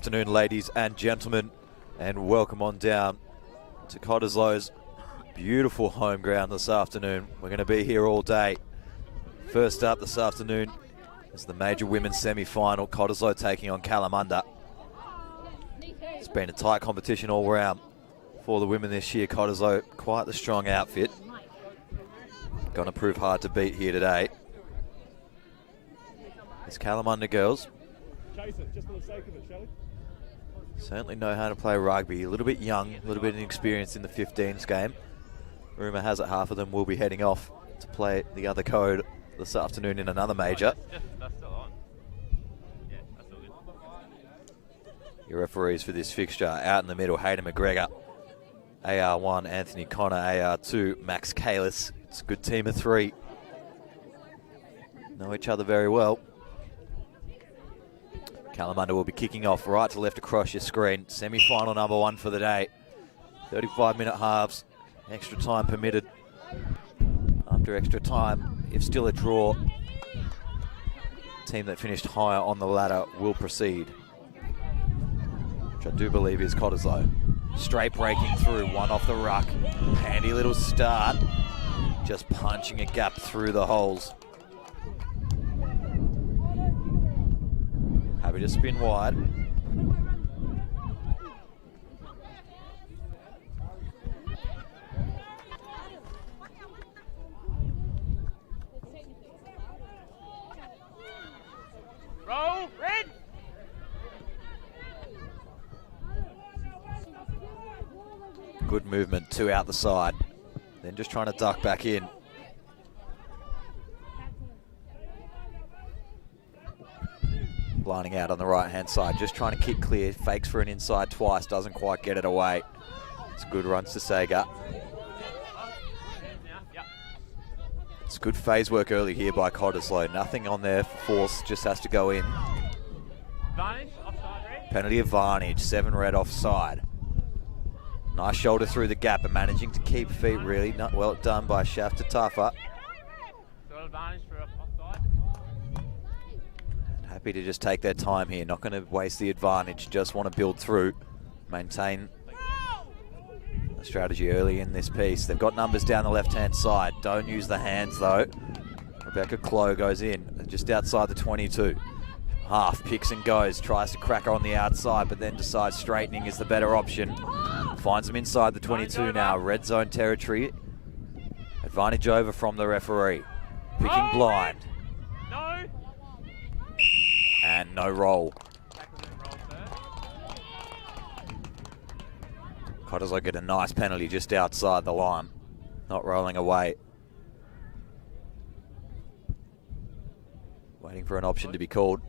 afternoon, ladies and gentlemen, and welcome on down to Cottesloe's beautiful home ground this afternoon. We're going to be here all day. First up this afternoon is the major women's semi-final, Cottesloe taking on Kalamunda. It's been a tight competition all round for the women this year. Cottesloe, quite the strong outfit. Going to prove hard to beat here today. It's Kalamunda girls. Chase it, just for the sake of it, shall we? Certainly know how to play rugby. A little bit young, a little bit inexperienced in the 15s game. Rumour has it half of them will be heading off to play the other code this afternoon in another major. That's still on. Yeah, that's still good. Your referees for this fixture, out in the middle, Hayden McGregor. AR1, Anthony Connor. AR2, Max Kalis. It's a good team of three. Know each other very well. Kalamunda will be kicking off right to left across your screen. Semi-final number one for the day. 35-minute halves. Extra time permitted. After extra time, if still a draw, team that finished higher on the ladder will proceed. Which I do believe is Cottesloe. Straight breaking through, one off the ruck. Handy little start. Just punching a gap through the holes. Happy to spin wide. Roll, red! Good movement, two out the side. Then just trying to duck back in. Lining out on the right-hand side, just trying to kick clear, fakes for an inside twice, doesn't quite get it away. It's good runs to Sager. It's good phase work early here by Cottesloe. Nothing on there for force, just has to go in. Penalty advantage, 7 red offside. Nice shoulder through the gap and managing to keep feet really. Not well done by Shafter Tuffer. Happy to just take their time here, not going to waste the advantage, just want to build through, maintain the strategy early in this piece. They've got numbers down the left-hand side, don't use the hands though. Rebecca Clough goes in, just outside the 22. Half, picks and goes, tries to crack her on the outside, but then decides straightening is the better option. Finds them inside the 22 now, red zone territory. Advantage over from the referee. Picking blind. And no roll. Cottesloe get a nice penalty just outside the line. Not rolling away. Waiting for an option to be called.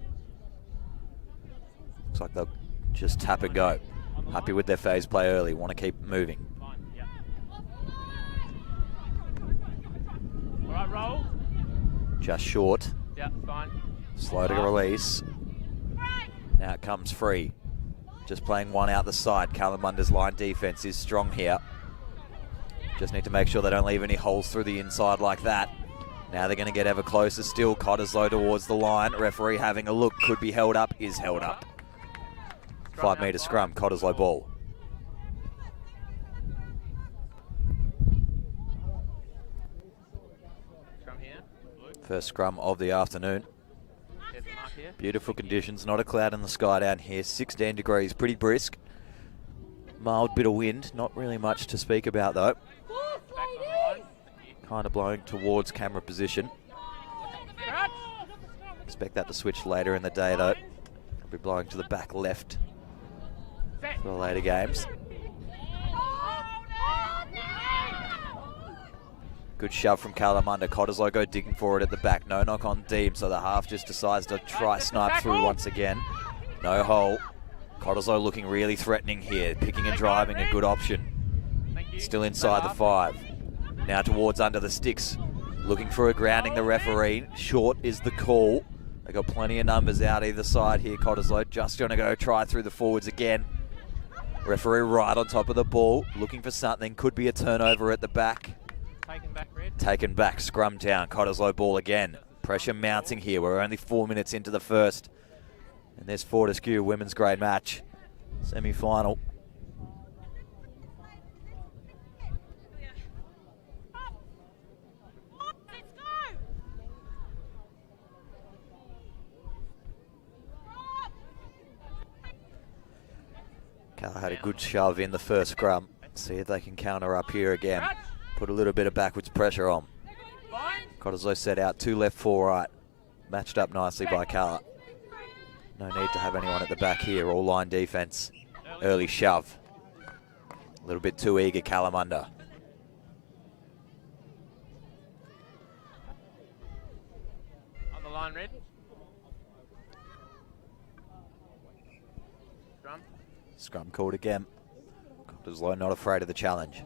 Looks like they'll just tap and go. Happy with their phase play early, want to keep moving. All right, roll. Just short. Yeah, fine. Slow to release. Now it comes free. Just playing one out the side. Kalamunda's line defense is strong here. Just need to make sure they don't leave any holes through the inside like that. Now they're going to get ever closer still. Cottesloe towards the line. Referee having a look. Could be held up. Is held up. 5-metre scrum. Cottesloe ball. First scrum of the afternoon. Beautiful conditions, not a cloud in the sky down here, 16 degrees, pretty brisk. Mild bit of wind, not really much to speak about though. Kind of blowing towards camera position. Expect that to switch later in the day though. It'll be blowing to the back left for the later games. Good shove from Kalamunda. Cottesloe go digging for it at the back. No knock on Deem, so the half just decides to try snipe through once again. No hole. Cottesloe looking really threatening here. Picking and driving, a good option. Still inside the 5. Now towards under the sticks. Looking for a grounding, the referee. Short is the call. They got plenty of numbers out either side here, Cottesloe. Just going to go try through the forwards again. Referee right on top of the ball. Looking for something. Could be a turnover at the back. Taken back, Scrumtown, Cottesloe ball again. Pressure mounting here. We're only 4 minutes into the first. in this Fortescue women's grade match semi-final. Cal had a good shove in the first scrum. See if they can counter up here again. Put a little bit of backwards pressure on. Cottesloe set out 2 left, 4 right. Matched up nicely by Cal. No need to have anyone at the back here. All line defense. Early shove. A little bit too eager, Kalamunda. On the line, Red. Scrum. Scrum called again. Cottesloe not afraid of the challenge.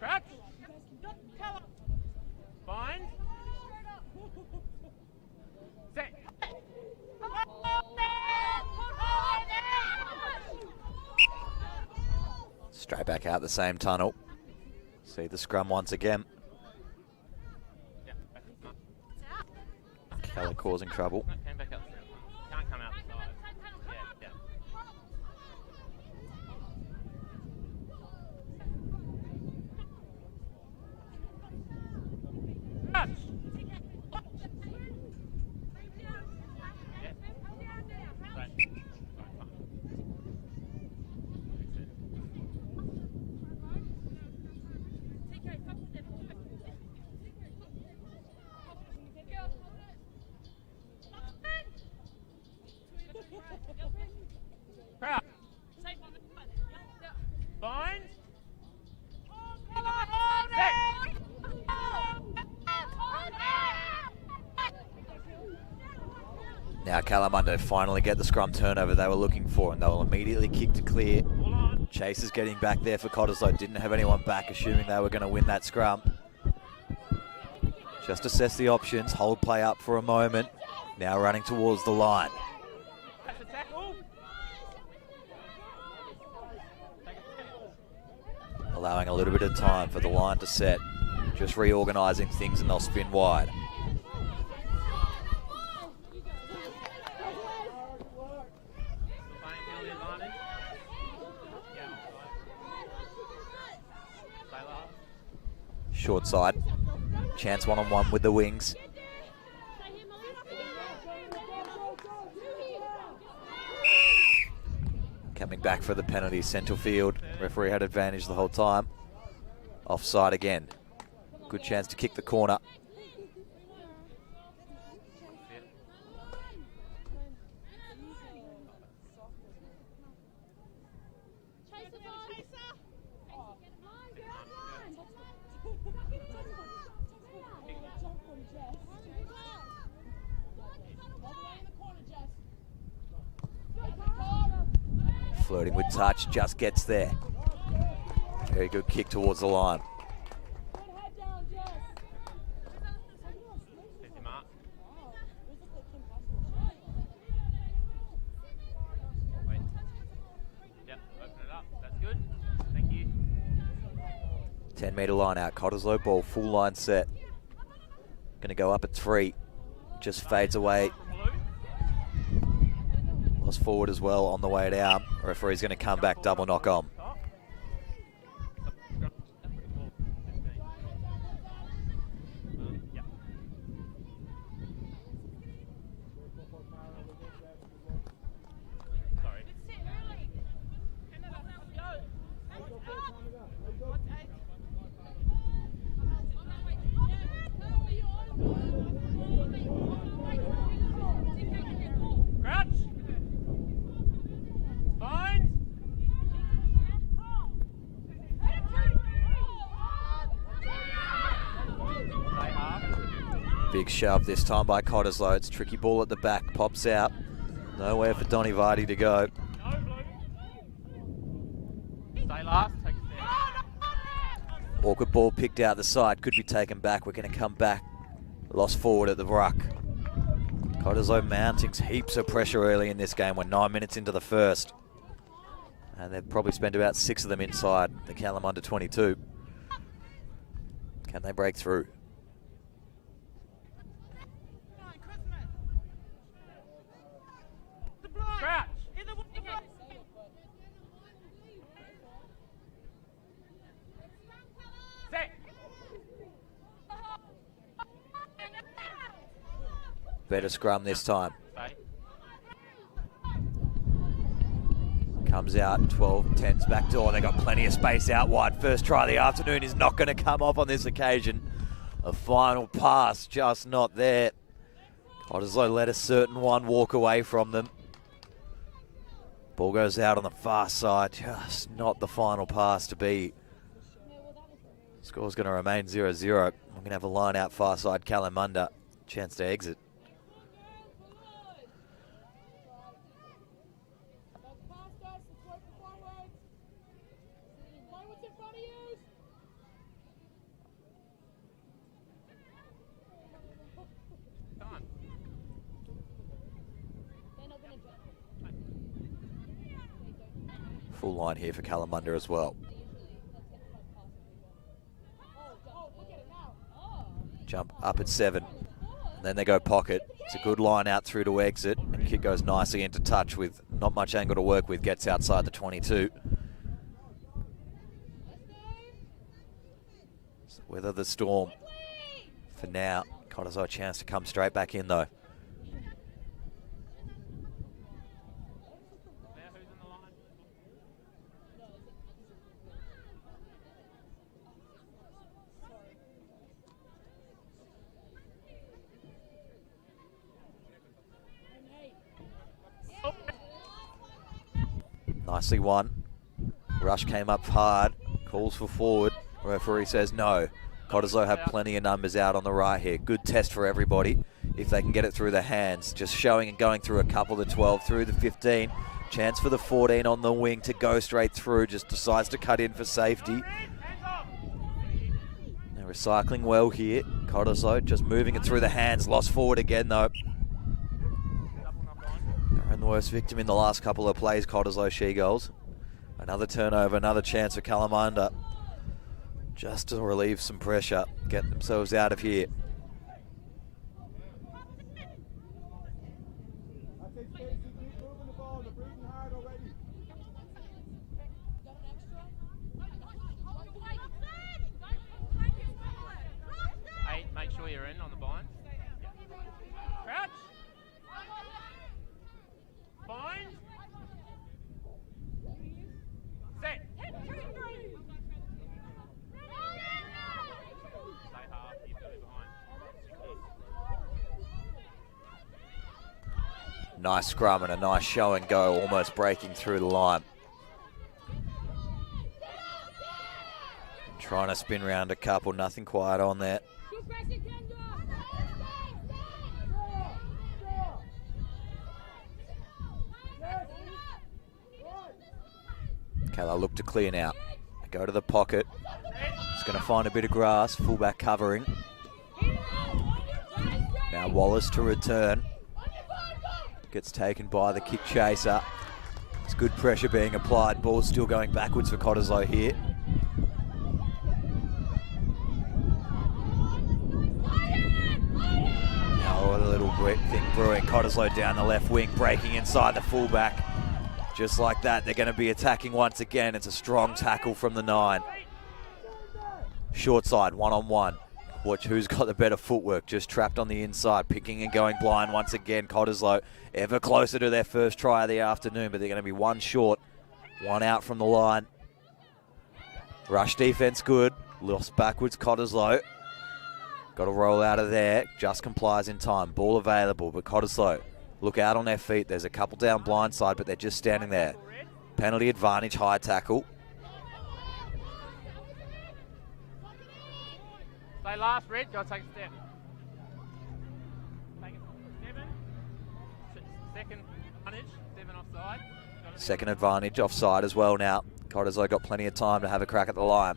Crouch. Bind. Set. Straight back out the same tunnel. See the scrum once again. Kelly causing trouble. Came back up. Can't come outside. Yeah. Crouch. Crouch. Bind. Now Kalamunda finally get the scrum turnover they were looking for, and they'll immediately kick to clear. Chase is getting back there for Cottesloe. Didn't have anyone back, assuming they were going to win that scrum. Just assess the options, hold play up for a moment. Now running towards the line. That's a tackle. Allowing a little bit of time for the line to set. Just reorganising things and they'll spin wide. Short side. Chance one-on-one with the wings. Coming back for the penalty, central field. Referee had advantage the whole time. Offside again. Good chance to kick the corner. Flirting with touch, just gets there. Very good kick towards the line. Yep, open it up. That's good. Thank you. 10-metre line out. Cottesloe ball, full line set. Going to go up at 3. Just fades away. Lost forward as well on the way down. Referee's going to come back, double knock on. Big shove this time by Cottesloe. It's a tricky ball at the back, pops out. Nowhere for Donny Vardy to go. Stay last, take a step. Awkward ball picked out the side, could be taken back. We're going to come back. Lost forward at the ruck. Cottesloe mounting heaps of pressure early in this game. We're 9 minutes into the first. And they've probably spent about 6 of them inside the Kalamunda 22. Can they break through? Better scrum this time. Comes out, 12, 10's back door. They got plenty of space out wide. First try of the afternoon is not going to come off on this occasion. A final pass, just not there. Cottesloe let a certain one walk away from them. Ball goes out on the far side, just not the final pass to be. Score's going to remain 0-0. We're going to have a line out far side, Kalamunda. Chance to exit. Full line here for Kalamunda as well. Jump up at 7. And then they go pocket. It's a good line out through to exit. And kick goes nicely into touch with not much angle to work with. Gets outside the 22. So weather the storm for now. Cottesloe a chance to come straight back in though. Nicely won. Rush came up hard. Calls for forward. Referee says no. Cottesloe have plenty of numbers out on the right here. Good test for everybody if they can get it through the hands. Just showing and going through a couple of 12 through the 15. Chance for the 14 on the wing to go straight through. Just decides to cut in for safety. They're recycling well here. Cottesloe just moving it through the hands. Lost forward again though. And the worst victim in the last couple of plays, Cottesloe She-Gulls. Another turnover, another chance for Kalamunda. Just to relieve some pressure, get themselves out of here. Hey, make sure you're in on the bind. Crouch. Bind. Set. Nice scrum and a nice show and go, almost breaking through the line. Trying to spin round a couple, nothing quite on there. Kala look to clear now. Go to the pocket. He's going to find a bit of grass, fullback covering. Now Wallace to return. Gets taken by the kick chaser. It's good pressure being applied. Ball's still going backwards for Cottesloe here. Now a little thing brewing. Cottesloe down the left wing, breaking inside the fullback. Just like that, they're going to be attacking once again. It's a strong tackle from the 9. Short side, one-on-one. Watch who's got the better footwork. Just trapped on the inside, picking and going blind once again. Cottesloe ever closer to their first try of the afternoon, but they're going to be one short, one out from the line. Rush defense good. Lost backwards, Cottesloe. Got to roll out of there. Just complies in time. Ball available, but Cottesloe look out on their feet. There's a couple down blind side, but they're just standing there. Penalty advantage, high tackle. Stay last, Red. Go take a step. Take it. 7. Second advantage. 7 offside. Second advantage, offside as well now. Cottesloe got plenty of time to have a crack at the line.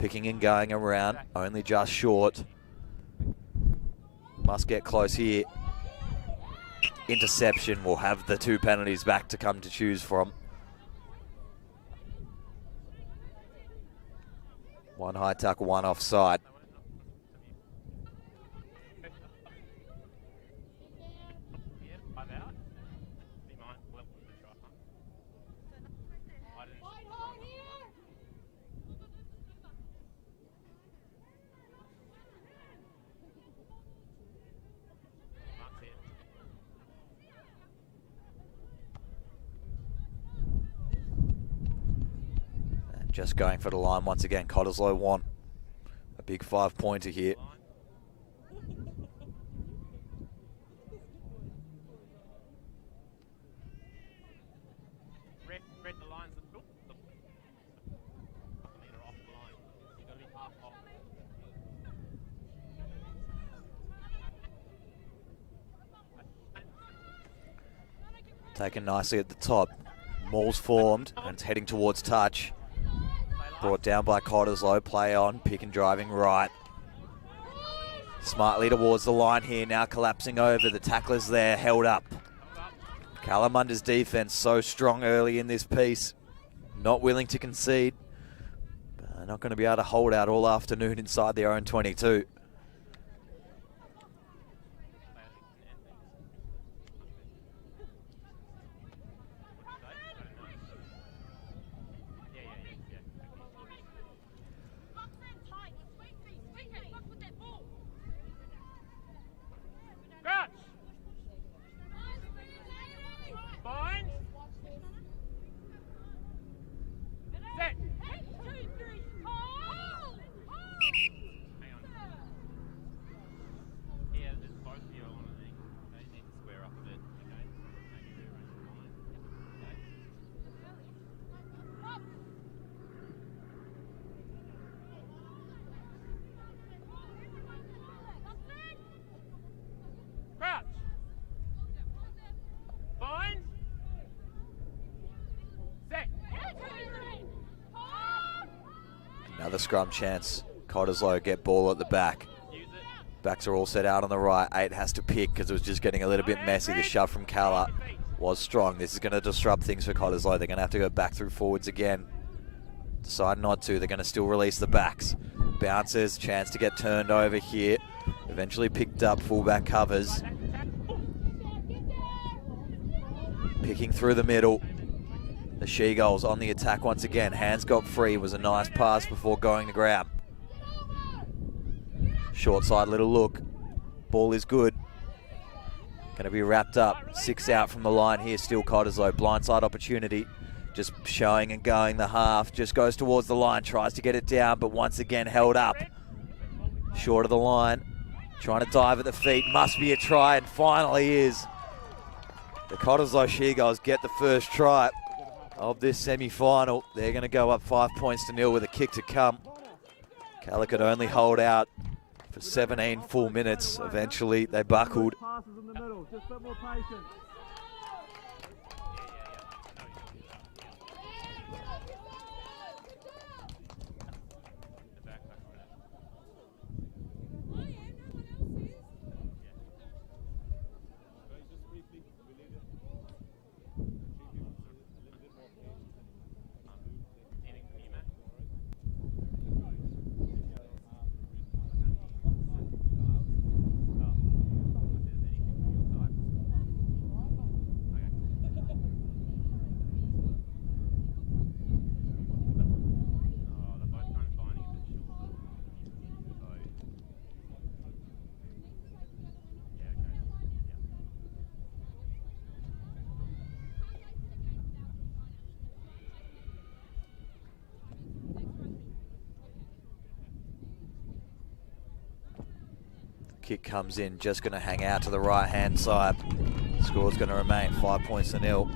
Picking and going around, only just short. Must get close here. interception will have the 2 penalties back to come to choose from. 1 high tackle, 1 offside. Just going for the line once again. Cottesloe want a big 5-pointer here. Read the lines. Meter off the line. You've got to be half off. Taken nicely at the top. Maul's formed and it's heading towards touch. Brought down by Cottesloe. Play on, pick and driving right. Smartly towards the line here, now collapsing over. The tackler's there, held up. Kalamunda's defense so strong early in this piece. Not willing to concede. But they're not going to be able to hold out all afternoon inside their own 22. Another scrum chance. Cottesloe get ball at the back. Backs are all set out on the right. 8 has to pick because it was just getting a little bit messy. The shove from Kala was strong. This is going to disrupt things for Cottesloe. They're going to have to go back through forwards again. Decide not to. They're going to still release the backs. Bounces. Chance to get turned over here. Eventually picked up. Fullback covers. Picking through the middle. The She-Gulls on the attack once again. Hands got free. Was a nice pass before going to grab. Short side little look. Ball is good. Going to be wrapped up. 6 out from the line here. Still Cottesloe. Blindside opportunity. Just showing and going the half. Just goes towards the line. Tries to get it down, but once again held up. Short of the line. Trying to dive at the feet. Must be a try, and finally is. The Cottesloe She-Gulls get the first try of this semi-final. They're going to go up 5 points to nil with a kick to come. Calla could only hold out for 17 full minutes. Eventually, they buckled. Kick comes in, just going to hang out to the right-hand side. Score's going to remain 5 points to nil.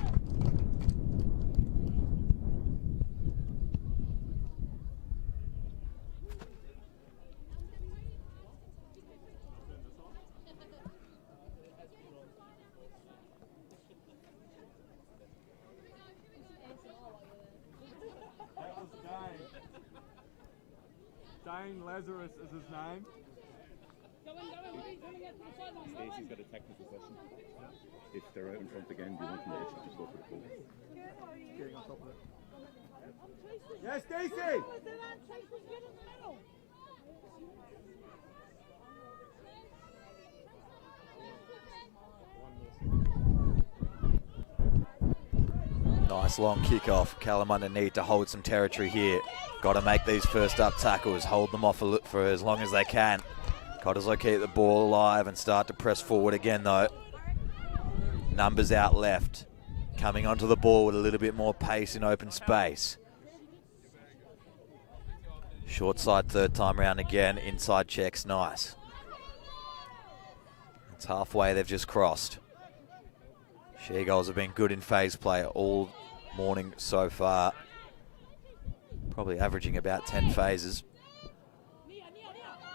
Dane Lazarus is his name. Stacey's got a technical question. If they're out in front again, do you want them to actually just go for the ball? Getting on top of it. Yes, Stacey! Nice long kickoff. Kalamunda need to hold some territory here. Got to make these first up tackles, hold them off for as long as they can. Cottesloe keep the ball alive and start to press forward again though. Numbers out left. Coming onto the ball with a little bit more pace in open space. Short side third time round again. Inside checks, nice. It's halfway, they've just crossed. She-Goals have been good in phase play all morning so far. Probably averaging about 10 phases.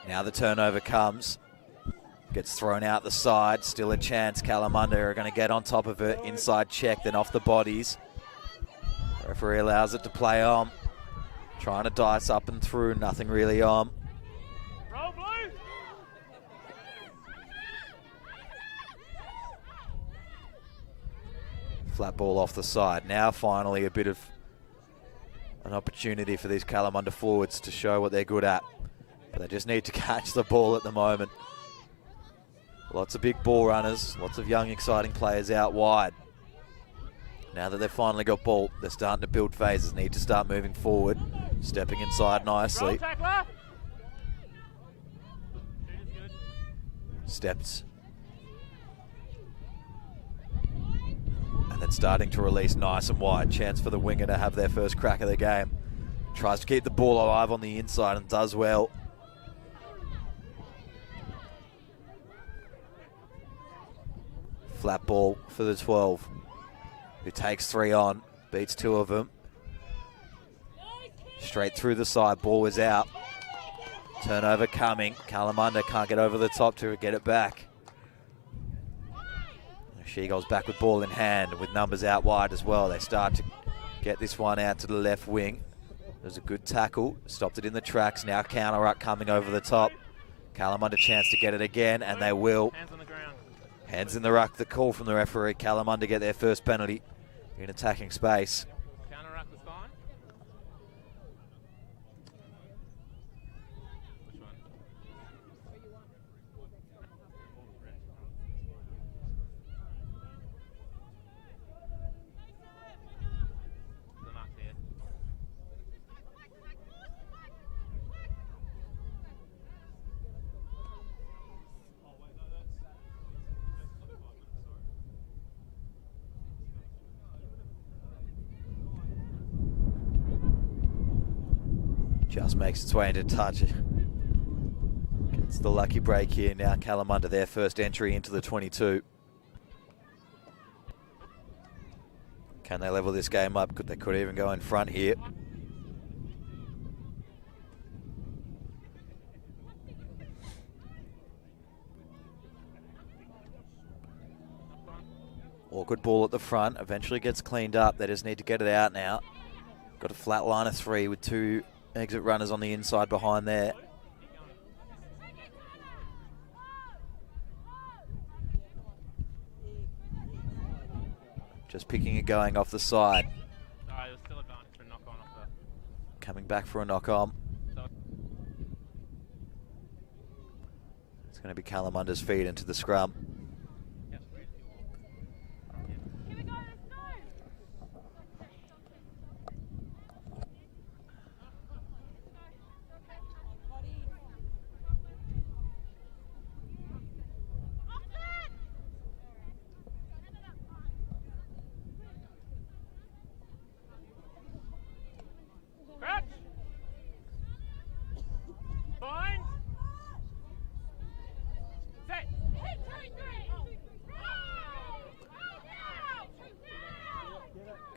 Now the turnover comes. Gets thrown out the side. Still a chance. Kalamunda are going to get on top of it. Inside check, then off the bodies. Referee allows it to play on. Trying to dice up and through. Nothing really on. Flat ball off the side. Now finally a bit of an opportunity for these Kalamunda forwards to show what they're good at. But they just need to catch the ball at the moment. Lots of big ball runners, lots of young exciting players out wide. Now that they've finally got ball, they're starting to build phases, need to start moving forward. Stepping inside nicely. Steps. And then starting to release nice and wide. Chance for the winger to have their first crack of the game. Tries to keep the ball alive on the inside and does well. Flat ball for the 12, who takes 3 on, beats 2 of them. Straight through the side, ball is out. Turnover coming. Kalamunda can't get over the top to get it back. She goes back with ball in hand with numbers out wide as well. They start to get this one out to the left wing. There's a good tackle, stopped it in the tracks. Now counter ruck coming over the top. Kalamunda chance to get it again, and they will. Hands on the ground. Hands in the ruck, the call from the referee. Kalamunda get their first penalty in attacking space. Counter ruck was fine. Which one? The mark there. Just makes its way into touch. Gets the lucky break here. Now Kalamunda, their first entry into the 22. Can they level this game up? They could even go in front here. Awkward ball at the front. Eventually gets cleaned up. They just need to get it out now. Got a flat line of 3 with 2 exit runners on the inside behind there. Just picking it going off the side. Alright, it was still advantage for a knock on off the... Coming back for a knock on. It's going to be Kalamunda's feed into the scrum.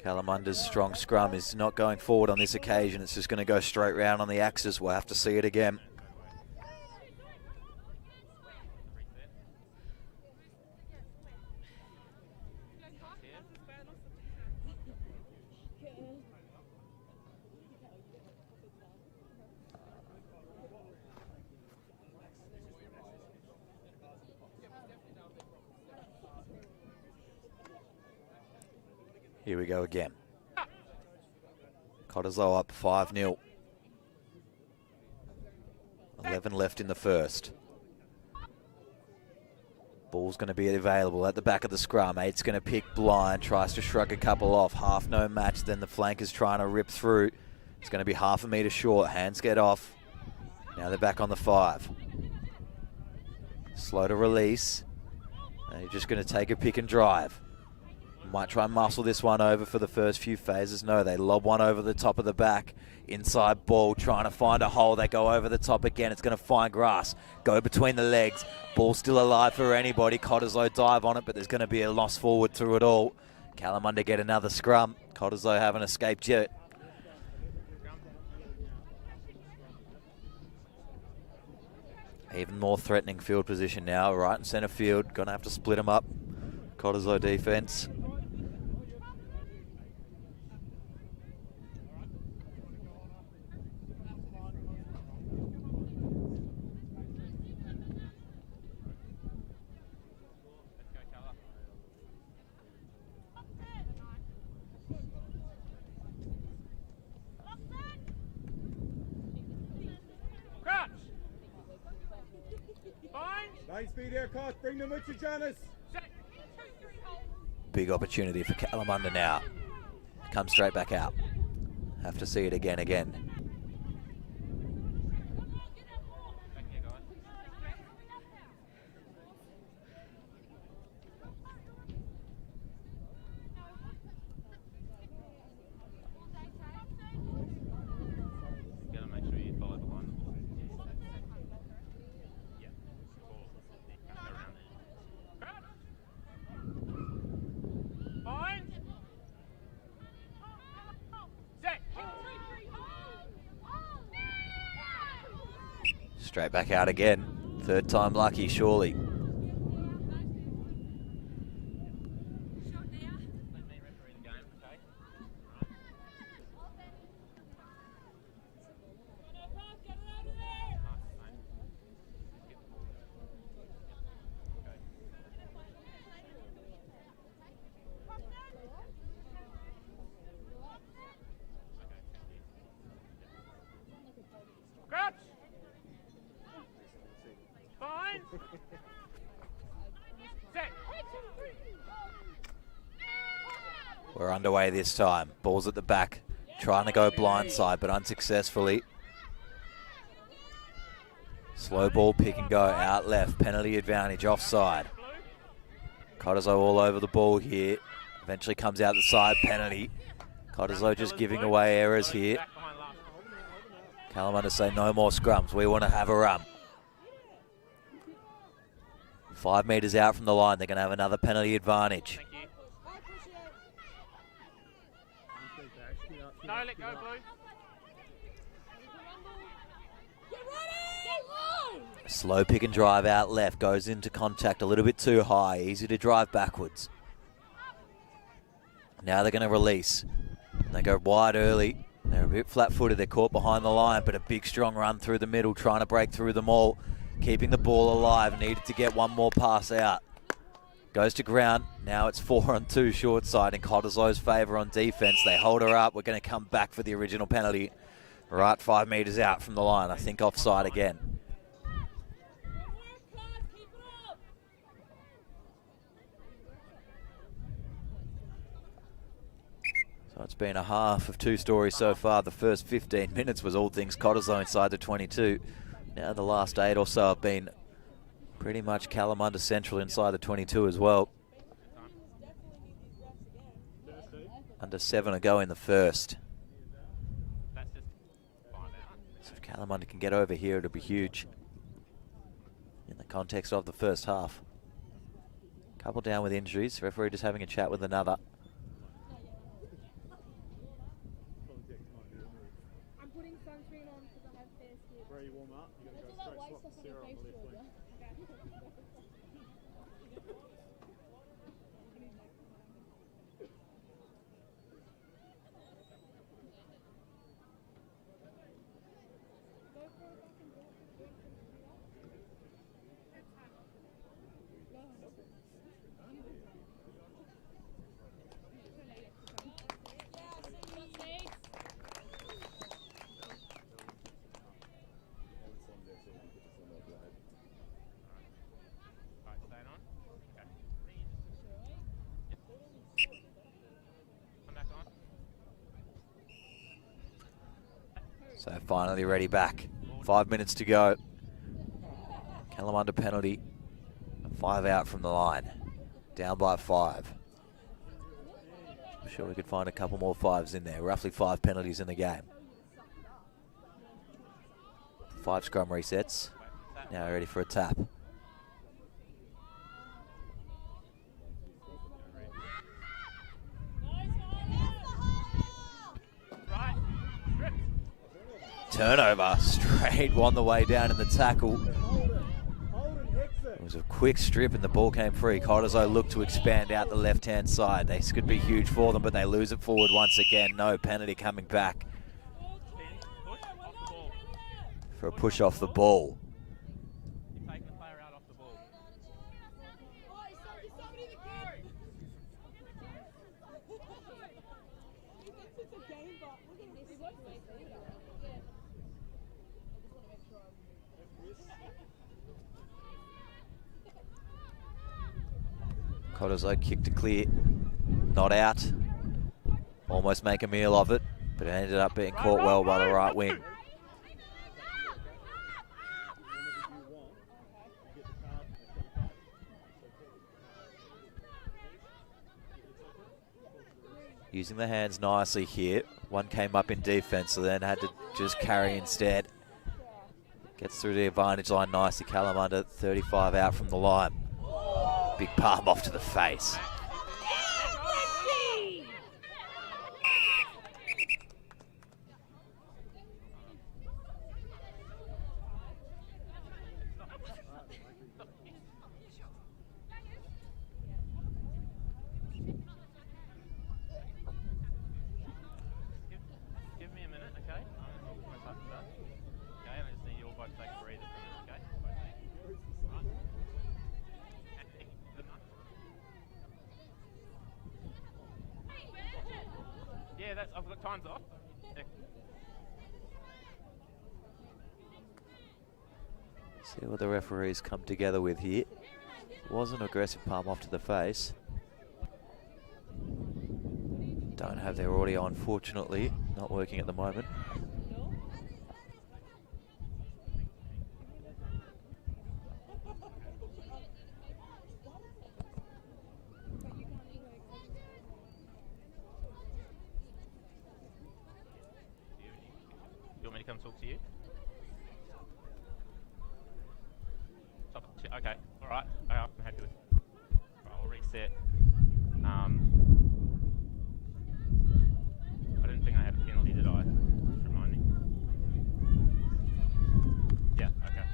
Kalamunda's strong scrum is not going forward on this occasion. It's just going to go straight round on the axis. We'll have to see it again. Here we go again. Cottesloe up 5-0. 11 left in the first. Ball's going to be available at the back of the scrum. 8's going to pick blind, tries to shrug a couple off. Half no match, then the flank is trying to rip through. It's going to be half a metre short. Hands get off. Now they're back on the 5. Slow to release. And you're just going to take a pick and drive. Might try and muscle this one over for the first few phases. No, they lob one over the top of the back. Inside ball, trying to find a hole. They go over the top again. It's going to find grass. Go between the legs. Ball still alive for anybody. Cottesloe dive on it, but there's going to be a loss forward through it all. Kalamunda get another scrum. Cottesloe haven't escaped yet. Even more threatening field position now. Right in centre field. Going to have to split them up. Cottesloe defence. Nice speed there, Cott. Bring them with you, Janice. Big opportunity for Kalamunda now. Come straight back out. Have to see it again. Straight back out again. Third time lucky, surely. We're underway this time. Ball's at the back. Trying to go blindside, but unsuccessfully. Slow ball, pick and go, out left. Penalty advantage, offside. Cottesloe all over the ball here. Eventually comes out the side, penalty. Cottesloe just giving away errors here. Kalamunda say no more scrums. We want to have a run. 5 metres out from the line. They're going to have another penalty advantage. No, let go, Blue. Slow pick and drive out left. Goes into contact a little bit too high. Easy to drive backwards. Now they're going to release. They go wide early. They're a bit flat-footed. They're caught behind the line, but a big, strong run through the middle, trying to break through them all. Keeping the ball alive. Needed to get one more pass out. Goes to ground. Now it's 4-on-2 short side in Cottesloe's favour on defence. They hold her up. We're going to come back for the original penalty. Right 5 metres out from the line. I think offside again. So it's been a half of 2 stories so far. The first 15 minutes was all things Cottesloe inside the 22. Now the last 8 or so have been pretty much Kalamunda Central inside the 22 as well. Under 7 to go in the first. So if Kalamunda can get over here, it'll be huge in the context of the first half. Couple down with injuries. Referee just having a chat with another. I'm putting sunscreen on because I have fair skin. Where you warm up, you gotta go straight swap to Sarah on the left wing. So finally ready back. 5 minutes to go. Kalamunda penalty. 5 out from the line. Down by 5. I'm sure we could find a couple more 5s in there. Roughly 5 penalties in the game. 5 scrum resets. Now ready for a tap. Turnover, straight on the way down in the tackle. It was a quick strip and the ball came free. Cottesloe looked to expand out the left-hand side. This could be huge for them, but they lose it forward once again. No penalty coming back for a push off the ball. Cottesloe kicked to clear, not out. Almost make a meal of it, but it ended up being caught well by the right wing. Using the hands nicely here. One came up in defense, so then had to just carry instead. Gets through the advantage line nicely. Kalamunda 35 out from the line. Big palm off to the face. Give me a minute, okay? I'm almost up to that. Okay, I just need you all both to take a breather for a minute, okay? Yeah, that's, I've got times off. Yeah. See what the referees come together with here. Was an aggressive palm off to the face. Don't have their audio, unfortunately. Not working at the moment. You want me to come talk to you? Okay, alright. I'm happy with it. Right, I'll reset. I didn't think I had a penalty, did I? Just remind me. Yeah, okay.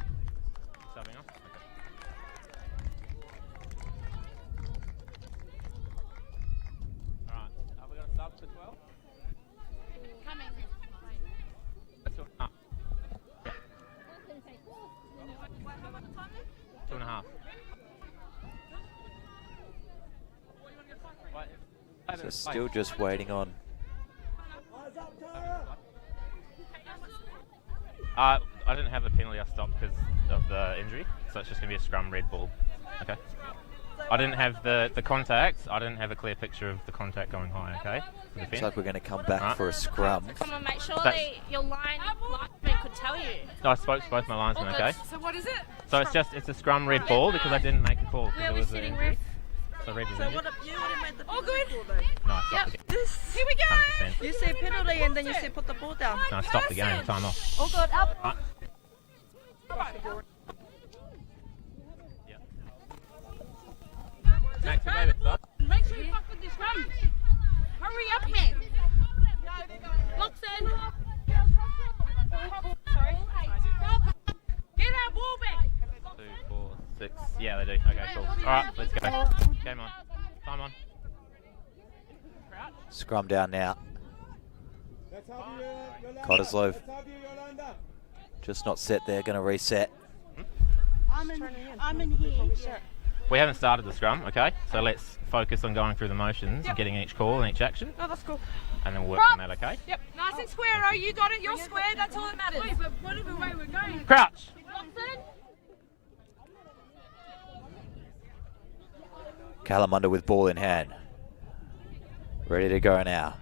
Subbing off? Okay. Alright, have we got a sub for 12? Coming. That's two, yeah. 2.5. So still just waiting on. I didn't have a penalty. I stopped because of the injury, so it's just going to be a scrum red ball. Okay. I didn't have the contact. I didn't have a clear picture of the contact going high. Okay. Looks like we're going to come back for a scrum. Come on, mate. Surely your linesman could tell you. I spoke to both my linesmen. Okay. So what is it? So it's a scrum red ball because I didn't make a call because Where it we was an sitting, injury. ref? So red was So injured. what you would have made the All penalty good? for though? No, I stopped the game. Here we go. 100%. You say penalty and then you say put the ball down. No, I stopped the game. Time off. All good. Up. Right. Max, you gave it, son. Make sure you fuck with this run. Hurry up, man. Locks in. Sorry. Get our ball back. 2, 4, 6. Yeah, they do. Okay, cool. Alright, let's go. Game on. Time on. Scrum down now. Cottesloe just not set there, going to reset. I'm in here. We haven't started the scrum, okay? So let's focus on going through the motions and getting each call and each action. Oh, that's cool. And then we'll work from that, okay? Yep. Nice and square, oh, you got it. You're square. That's all that matters. Wait, but whatever way we're going. Crouch! Kalamunda with ball in hand. Ready to go now.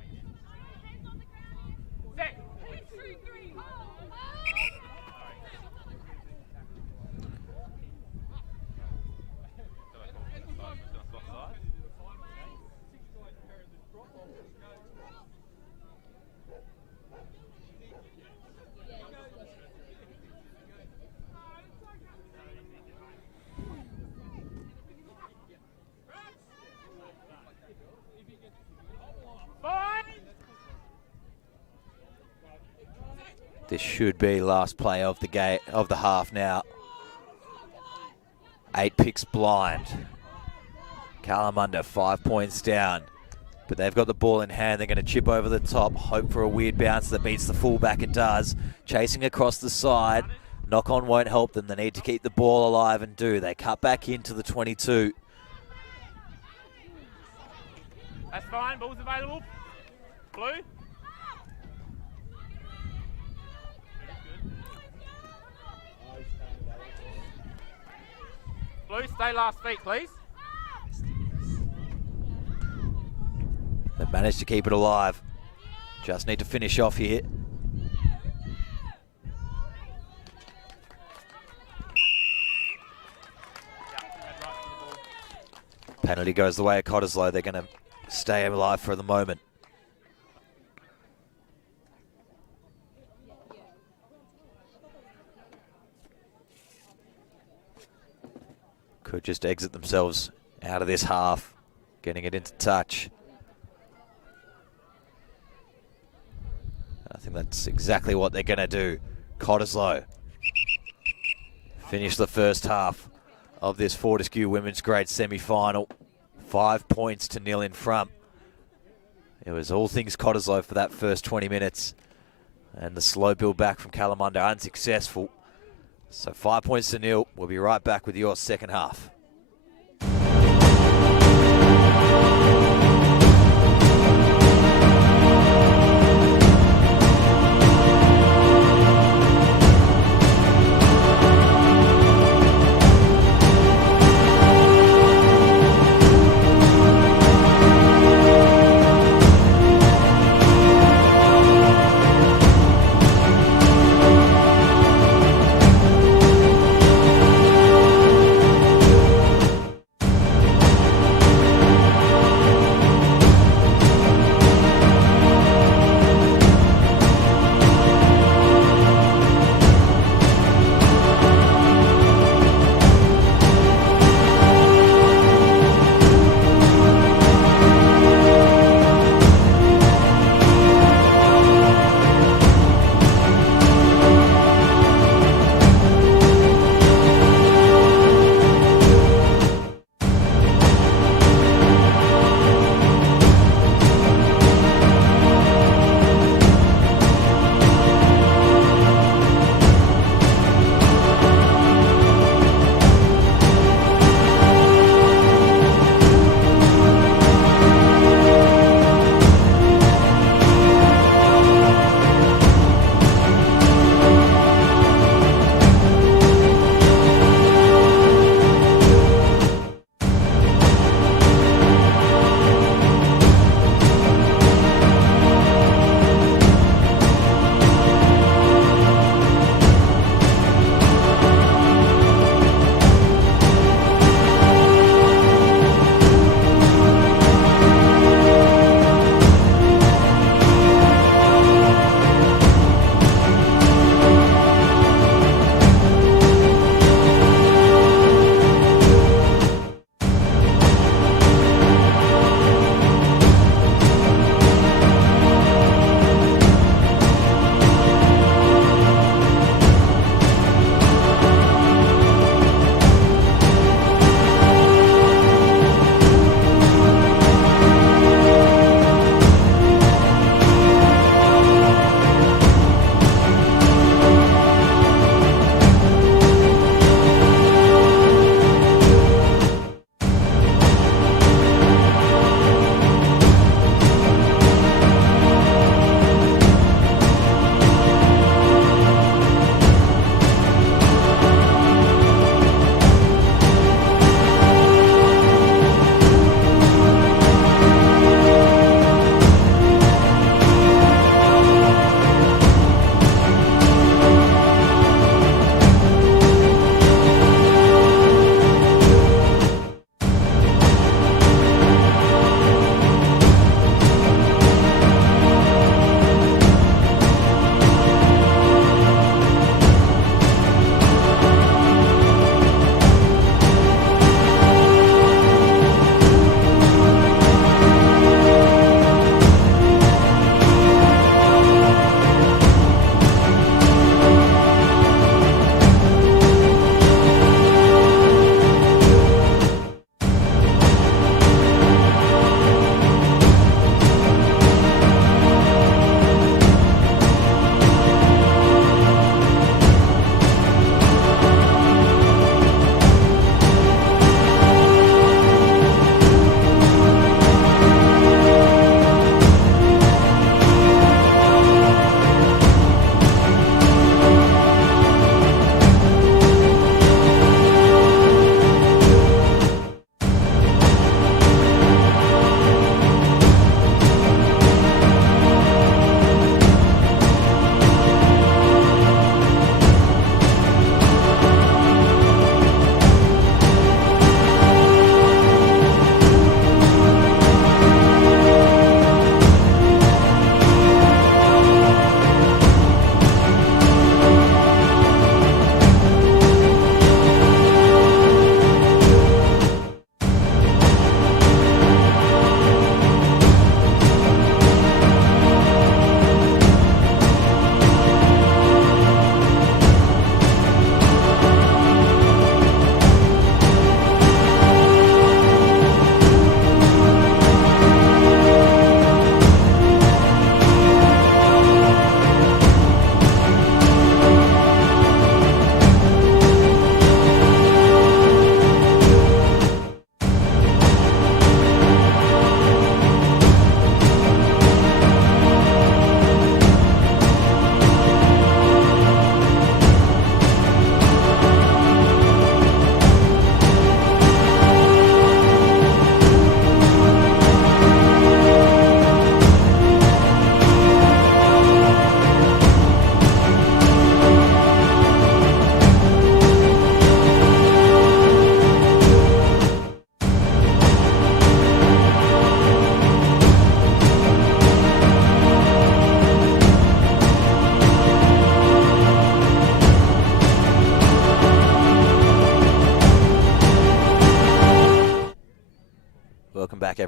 This should be last play of the game of the half now. 8 picks blind. Kalamunda 5 points down, but they've got the ball in hand. They're going to chip over the top, hope for a weird bounce that beats the fullback. It does. Chasing across the side. Knock on won't help them. They need to keep the ball alive and do. They cut back into the 22. That's fine. Ball's available. Blue. Blue, stay last feet, please. They've managed to keep it alive. Just need to finish off here. Penalty goes the way of Cottesloe. They're going to stay alive for the moment. Could just exit themselves out of this half, getting it into touch. I think that's exactly what they're going to do. Cottesloe finish the first half of this Fortescue Women's Grade semi-final. 5 points to 0 in front. It was all things Cottesloe for that first 20 minutes. And the slow build back from Kalamunda unsuccessful. So 5 points to 0. We'll be right back with your second half.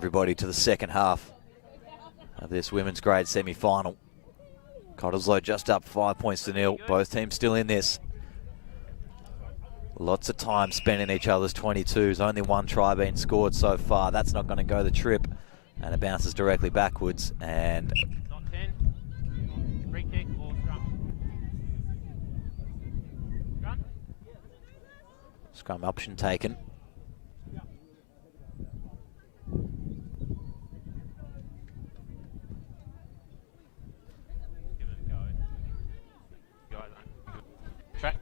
everybody to the second half of this women's grade semi-final. Cottesloe just up 5 points to nil. Both teams still in this. Lots of time spent in each other's 22s. Only one try being scored so far. That's not going to go the trip. And it bounces directly backwards. And Not 10. Free kick or scrum. Scrum? scrum option taken. Give it a go. Guys, track.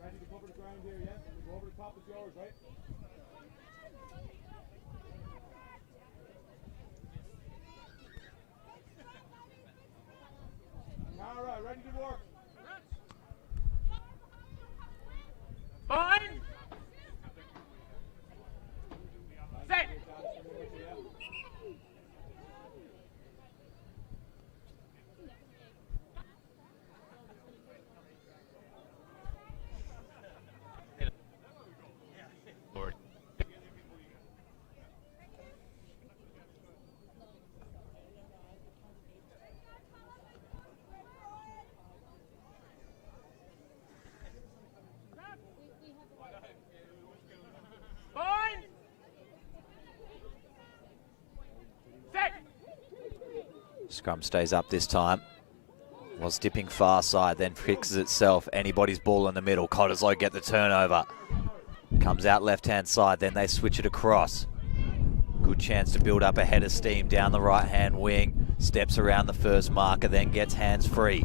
Ready to cover the ground here, yeah? Go over the top, it's yours, right? Alright, ready to work. Fine. Set. Forward. Fine. Set. Scrum stays up this time. Was dipping far side, then fixes itself. Anybody's ball in the middle. Cottesloe get the turnover. Comes out left-hand side, then they switch it across. Good chance to build up a head of steam down the right-hand wing. Steps around the first marker, then gets hands free.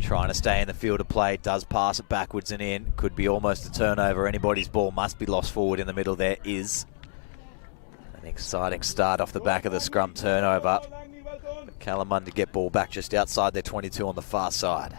Trying to stay in the field of play, does pass it backwards and in. Could be almost a turnover. Anybody's ball must be lost forward in the middle. There is. An exciting start off the back of the scrum turnover. Kalamunda get ball back just outside their 22 on the far side.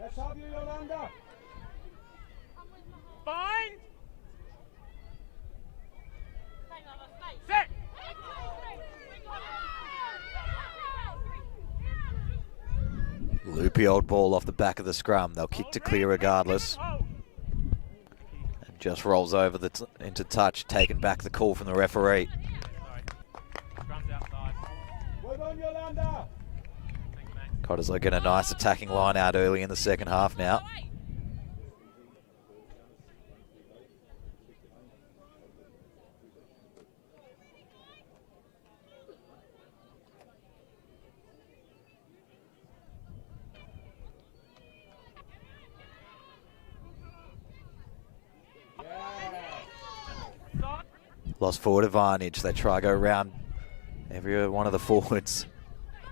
Let's have you, Yolanda. Fine. Set. Loopy old ball off the back of the scrum. They'll kick to clear regardless. And just rolls over into touch, taking back the call from the referee. Scrum's outside. Well done, Yolanda. Thanks, mate. Cottesloe get a nice attacking line out early in the second half now. Lost forward advantage. They try go around every one of the forwards.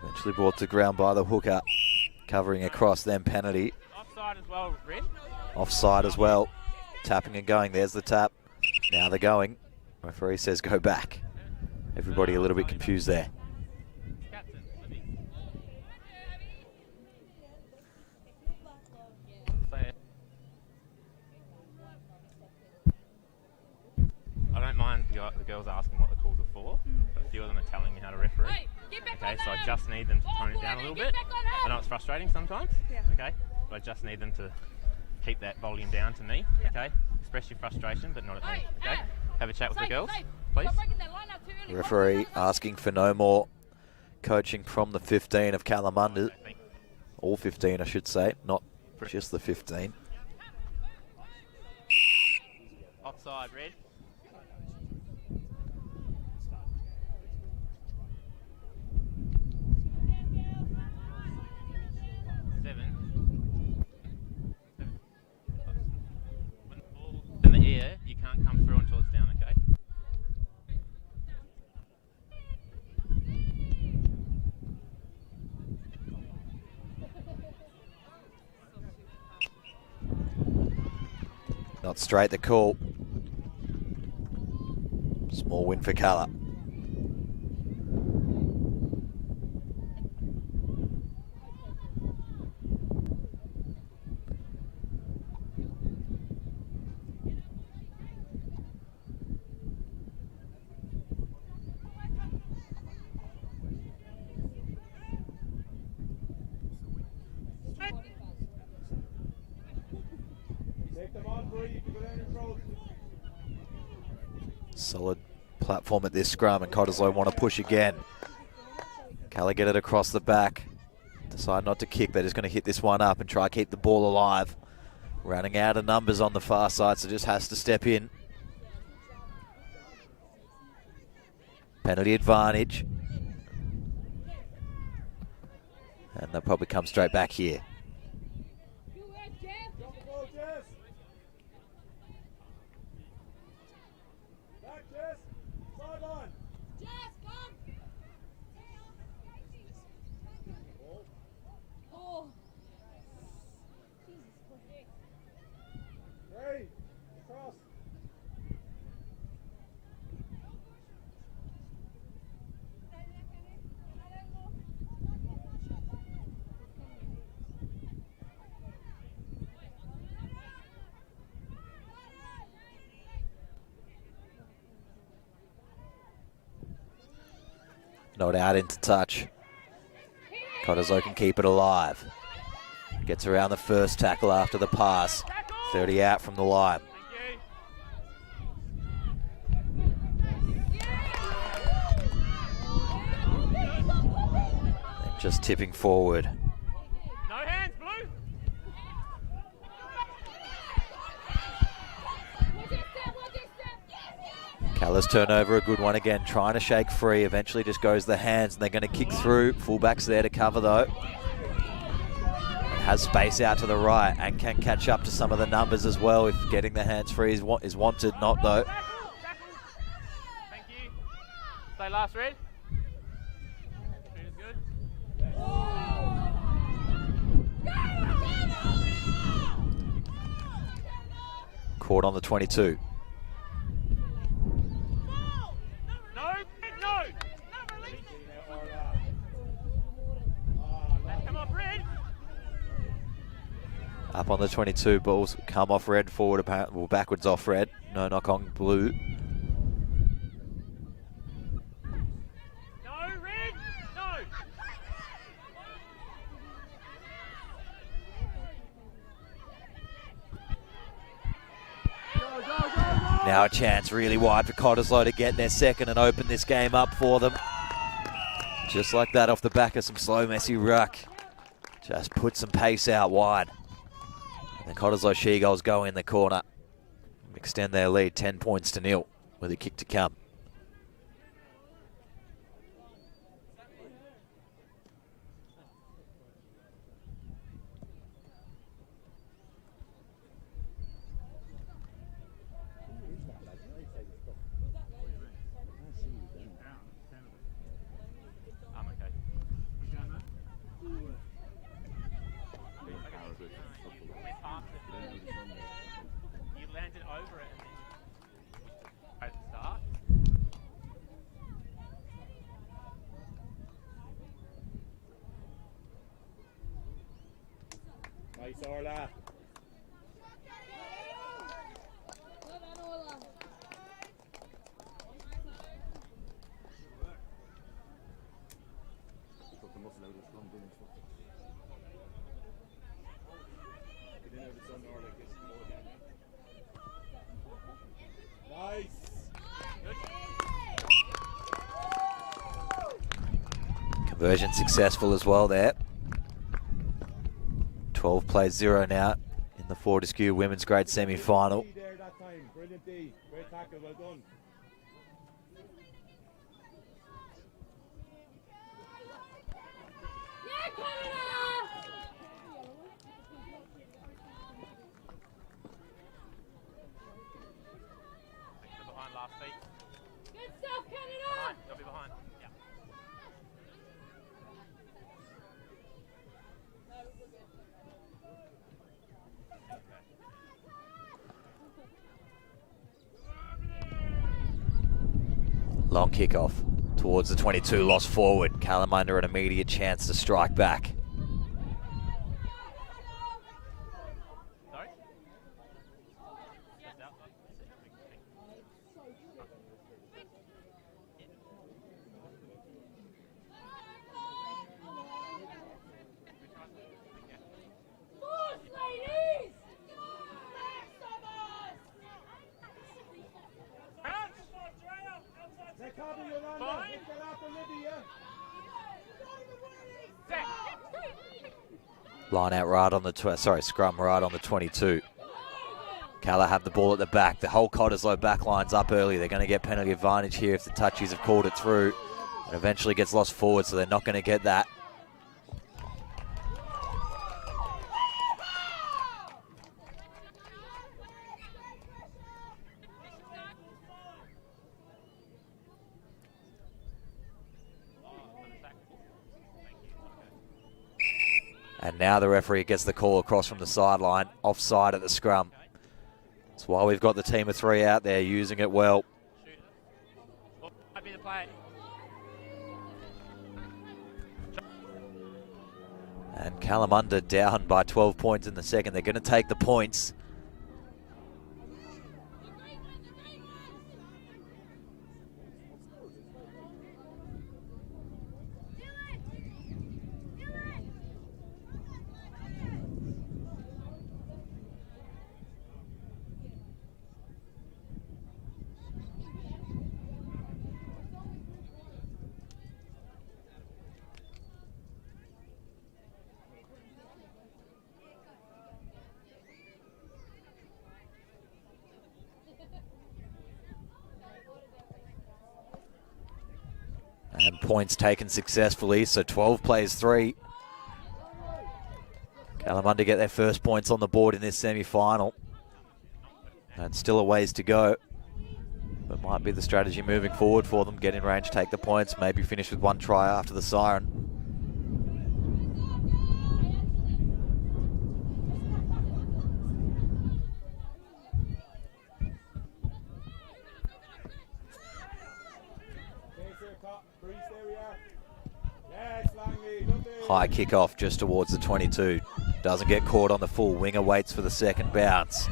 Eventually brought to ground by the hooker. Covering across, then penalty. Offside as well, Red. Offside as well. Tapping and going. There's the tap. Now they're going. Referee says go back. Everybody a little bit confused there. Captain, Libby. Say it. I don't mind the girls asking what the calls are for, but a few of them are telling me how to referee. Okay, so I just need them to tone it down a little bit. I know it's frustrating sometimes, okay, but I just need them to keep that volume down to me, okay? Express your frustration, but not at me, okay? Have a chat with the girls, please. Referee asking for no more coaching from the 15 of Kalamunda. All 15, I should say, not just the 15. Offside, Red. In the air, you can't come through until it's down, okay? Not straight the call. Small win for Cala. Solid platform at this scrum, and Cottesloe want to push again. Cala get it across the back. Decide not to kick, they're just going to hit this one up and try to keep the ball alive. Running out of numbers on the far side, so just has to step in. Penalty advantage. And they'll probably come straight back here. Not out into touch. Cottesloe can keep it alive. Gets around the first tackle after the pass. 30 out from the line. And just tipping forward. No hands, Blue. Cala's turnover, a good one again, trying to shake free, eventually just goes the hands, and they're going to kick through. Fullback's there to cover though. Has space out to the right and can catch up to some of the numbers as well if getting the hands free is wanted, not though. Thank you. Stay last, Red. Red is good. Caught on the 22. Up on the 22, balls come off Red, forward apparently, well, backwards off Red. No knock on Blue. No, Red, no. Now a chance really wide for Cottesloe to get their second and open this game up for them. Just like that off the back of some slow, messy ruck. Just put some pace out wide. The Cottesloe She-Gulls go in the corner, extend their lead 10 points to 0 with a kick to come. Nice, Orla. Nice. Conversion successful as well there. 12 plays 0 now in the Fortescue Women's Grade semi-final. Brilliant D. Great tackle, well done. Behind last feet. Good stuff, Canada! They'll be behind. Yeah. Long kickoff towards the 22, lost forward. Kalamunda an immediate chance to strike back. Line out right on the, scrum right on the 22. Kala have the ball at the back. The whole Cottesloe back line's up early. They're going to get penalty advantage here if the touchies have called it through. It eventually gets lost forward, so they're not going to get that. And now the referee gets the call across from the sideline, offside at the scrum. That's why we've got the team of three out there using it well. And Kalamunda down by 12 points in the second. They're going to take the points. And points taken successfully, so 12 plays 3. Kalamunda get their first points on the board in this semi-final. And still a ways to go. But might be the strategy moving forward for them. Get in range, take the points, maybe finish with 1 try after the siren. High kickoff just towards the 22. Doesn't get caught on the full. Winger waits for the second bounce.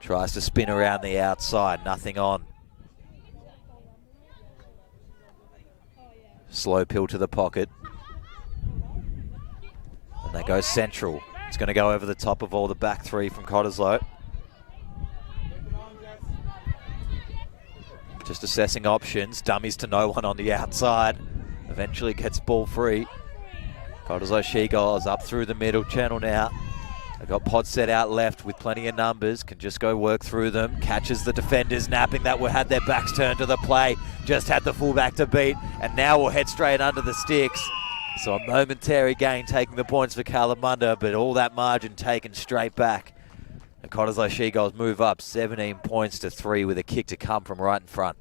Tries to spin around the outside. Nothing on. Slow pill to the pocket. And they go central. It's going to go over the top of all the back three from Cottesloe. Just assessing options. Dummies to no one on the outside. Eventually gets ball free. Cottesloe She-Goals up through the middle channel now. They've got pod set out left with plenty of numbers. Can just go work through them. Catches the defenders napping that had their backs turned to the play. Just had the fullback to beat. And now we'll head straight under the sticks. So a momentary gain taking the points for Kalamunda, but all that margin taken straight back. And Cottesloe She-Goals move up 17 points to 3 with a kick to come from right in front.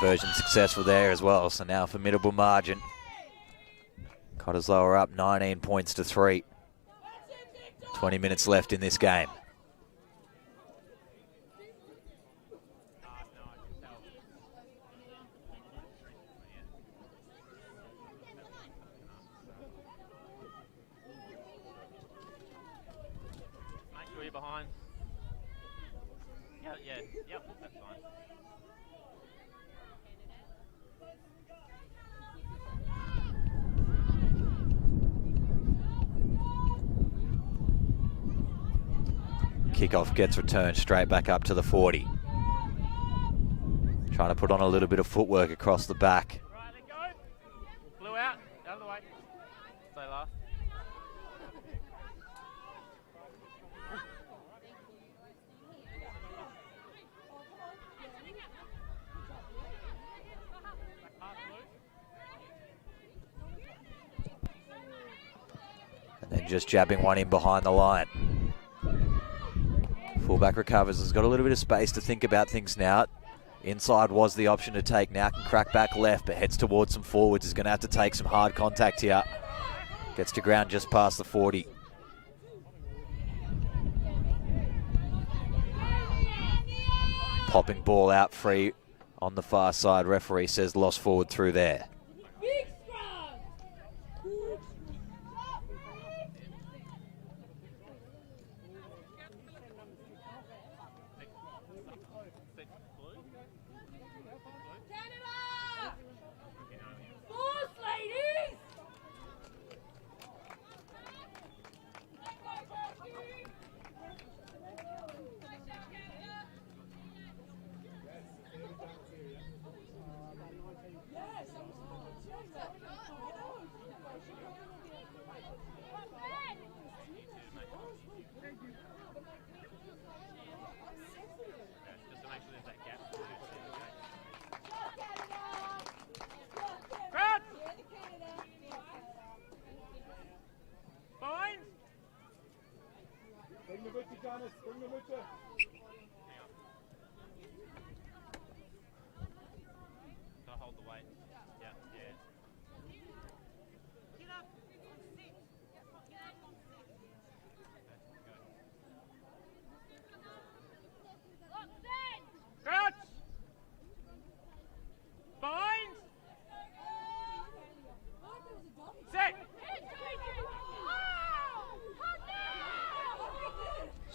Conversion successful there as well, so now formidable margin. Cottesloe are up 19 points to 3. 20 minutes left in this game. Make sure you're behind. Yep, that's fine. Kickoff gets returned straight back up to the 40. Trying to put on a little bit of footwork across the back. Right, let go. just jabbing one in behind the line. Fullback recovers, has got a little bit of space to think about things now. Inside was the option to take, now can crack back left, but heads towards some forwards. Is going to have to take some hard contact here. Gets to ground just past the 40. Popping ball out free on the far side. Referee says lost forward through there.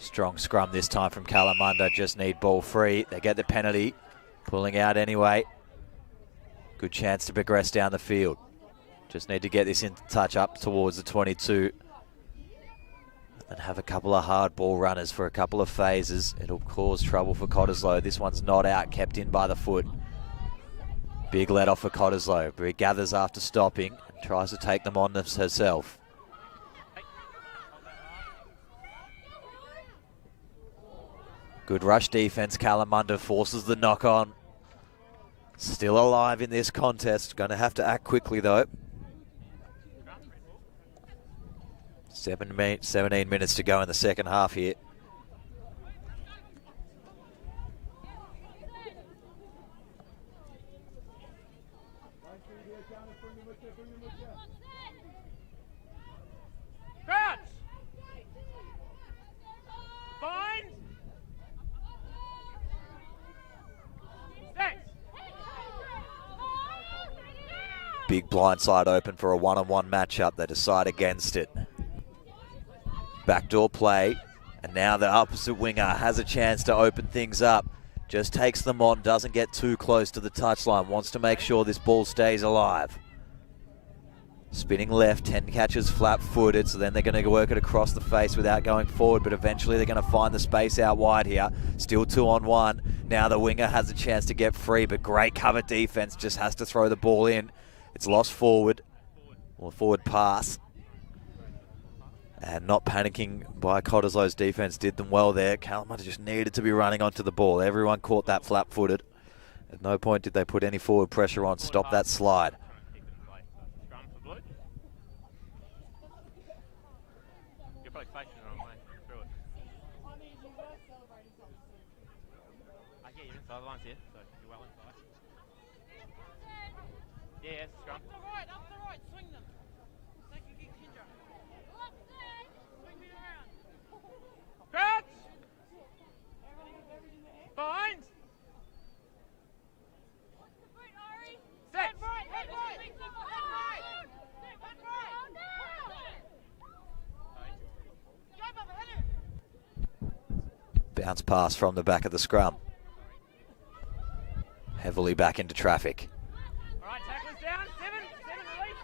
Strong scrum this time from Kalamunda, just need ball free. They get the penalty, pulling out anyway. Good chance to progress down the field. Just need to get this into touch up towards the 22. And have a couple of hard ball runners for a couple of phases. It'll cause trouble for Cottesloe. This one's not out, kept in by the foot. Big let off for Cottesloe. But he gathers after stopping and tries to take them on herself. Good rush defense. Kalamunda forces the knock on. Still alive in this contest. Going to have to act quickly though. 17 minutes to go in the second half here. Big blindside open for a one-on-one matchup. They decide against it. Backdoor play, and now the opposite winger has a chance to open things up. Just takes them on, doesn't get too close to the touchline, wants to make sure this ball stays alive. Spinning left, 10 catches flat-footed, so then they're going to work it across the face without going forward, but eventually they're going to find the space out wide here. Still 2-on-1. Now the winger has a chance to get free, but great cover defense, just has to throw the ball in. It's lost forward, or forward pass. And not panicking by Cottesloe's defense did them well there. Kalamunda just needed to be running onto the ball. Everyone caught that flat-footed. At no point did they put any forward pressure on, stop that slide. Bounce pass from the back of the scrum. Heavily back into traffic. All right, tacklers down. Seven, release.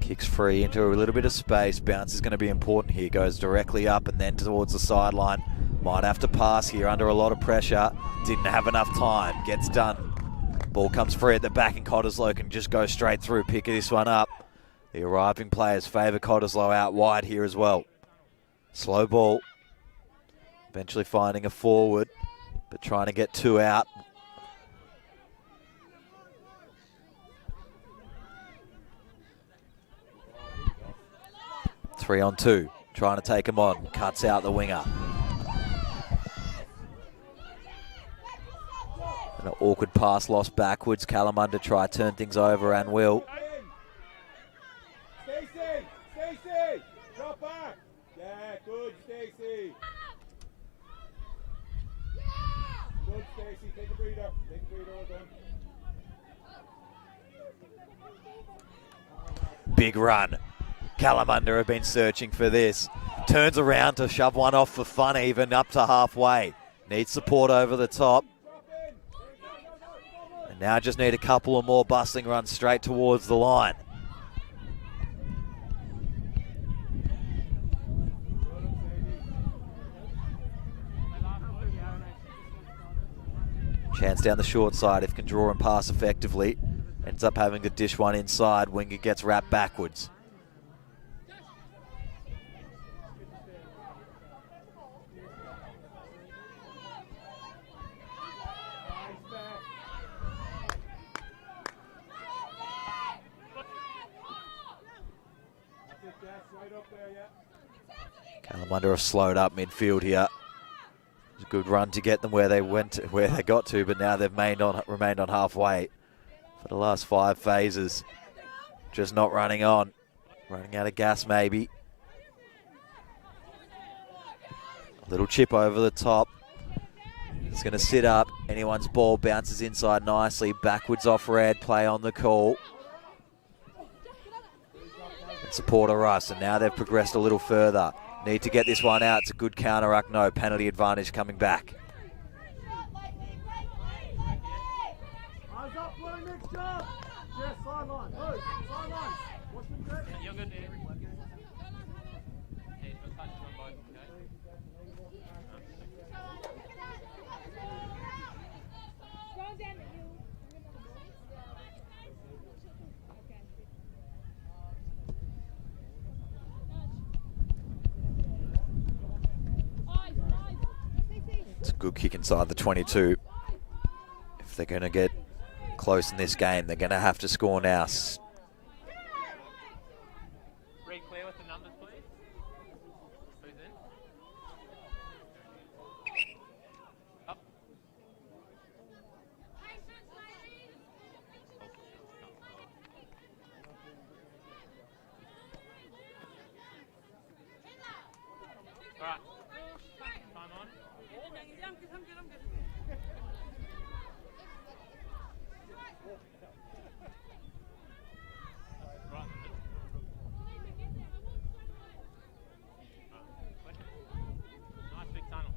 7. Kicks free into a little bit of space. Bounce is going to be important here. Goes directly up and then towards the sideline. Might have to pass here under a lot of pressure. Didn't have enough time. Gets done. Ball comes free at the back and Cottesloe can just go straight through, pick this one up. The arriving players favour Cottesloe out wide here as well. Slow ball. Eventually finding a forward, but trying to get 2 out. 3-on-2, trying to take him on, cuts out the winger. An awkward pass lost backwards. Kalamunda try turn things over and will. Stacey, drop back. Yeah, good, Stacey. Good, Stacey. Take a breather. Well done. Big run. Kalamunda have been searching for this. Turns around to shove one off for fun, even up to halfway. Needs support over the top. And now just need a couple of more bustling runs straight towards the line. Chance down the short side if can draw and pass effectively. Ends up having to dish one inside. Winger gets wrapped backwards. Kalamunda have slowed up midfield here. It was a good run to get them where they got to, but now they've remained on halfway for the last 5 phases. Just not running on. Running out of gas maybe. A little chip over the top. It's going to sit up. Anyone's ball bounces inside nicely. Backwards off red. Play on the call. And supporter Russ. And now they've progressed a little further. Need to get this one out. It's a good counter ruck. No penalty advantage coming back. It's a good kick inside the 22. If they're going to get close in this game, they're going to have to score now. Read clear with the numbers, please. Who's in? Up. All right. Time on. Nice big tunnel.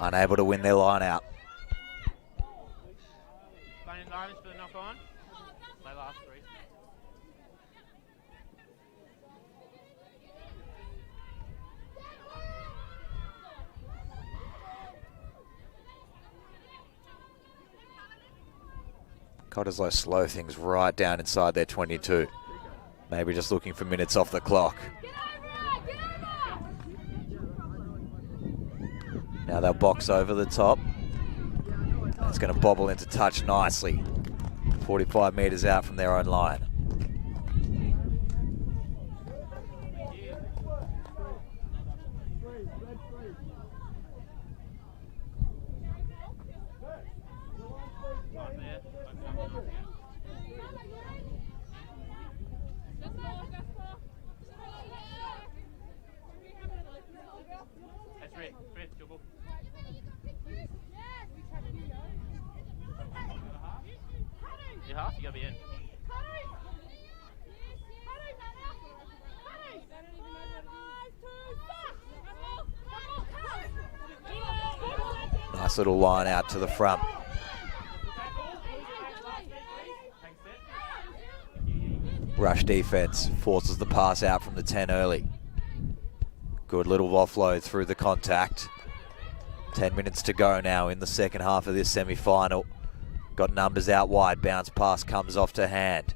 Unable to win their line out. Playing advantage for the knock on. Play last 3. Cottesloe slow things right down inside their 22. Maybe just looking for minutes off the clock. Now they'll box over the top. It's going to bobble into touch nicely. 45 metres out from their own line. You're half, you gotta be in. Nice little line out to the front. Rush defense forces the pass out from the 10 early. Good little offload through the contact. 10 minutes to go now in the second half of this semi-final. Got numbers out wide. Bounce pass comes off to hand.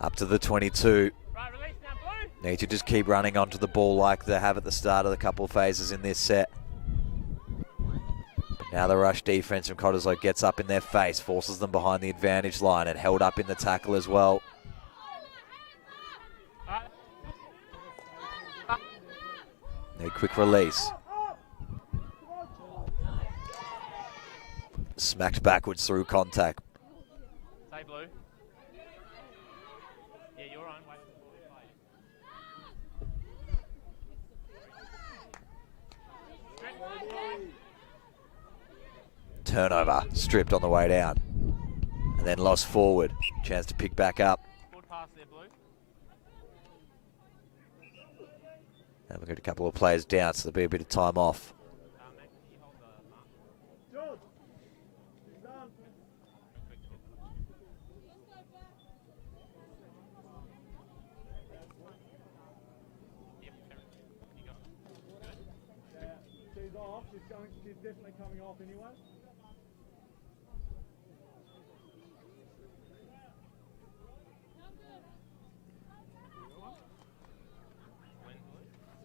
Up to the 22. Need to just keep running onto the ball like they have at the start of the couple of phases in this set. Now the rush defense from Cottesloe gets up in their face, forces them behind the advantage line and held up in the tackle as well. Need quick release. Smacked backwards through contact. Say blue. Yeah, you're on. Wait. Turnover, stripped on the way down. And then lost forward. Chance to pick back up. Good pass there, blue. And we've got a couple of players down, so there'll be a bit of time off. Max, can you hold the mark? She's off. She's definitely coming off anyway. When blue? Okay.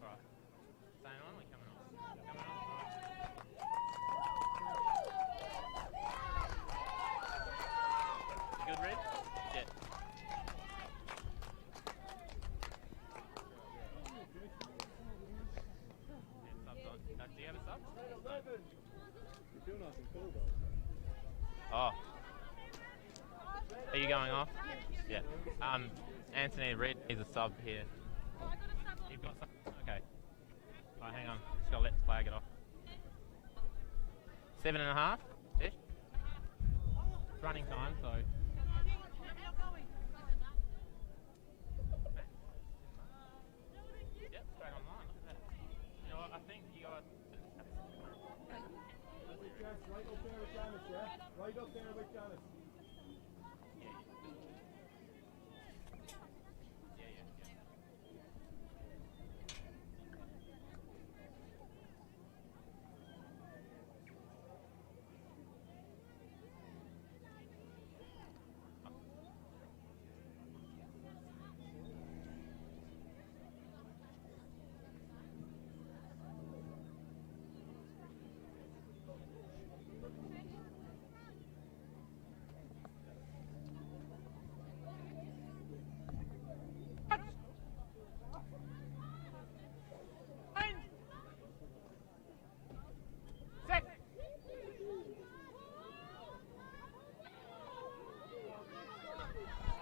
Alright. Staying on or coming off? Coming on? Alright. You good, Red? Yeah. Do you have a sub? You're doing nice and cool though. Oh. Are you going off? Yeah. Anthony Reed needs a sub here. You've got some? Okay. Alright, hang on. Just gotta let the player get off. 7.5 ish. It's running time, so. Yep, straight online. Look at that. You know what? I think you got. Right up there with Janice, yeah? Right up there with Janice.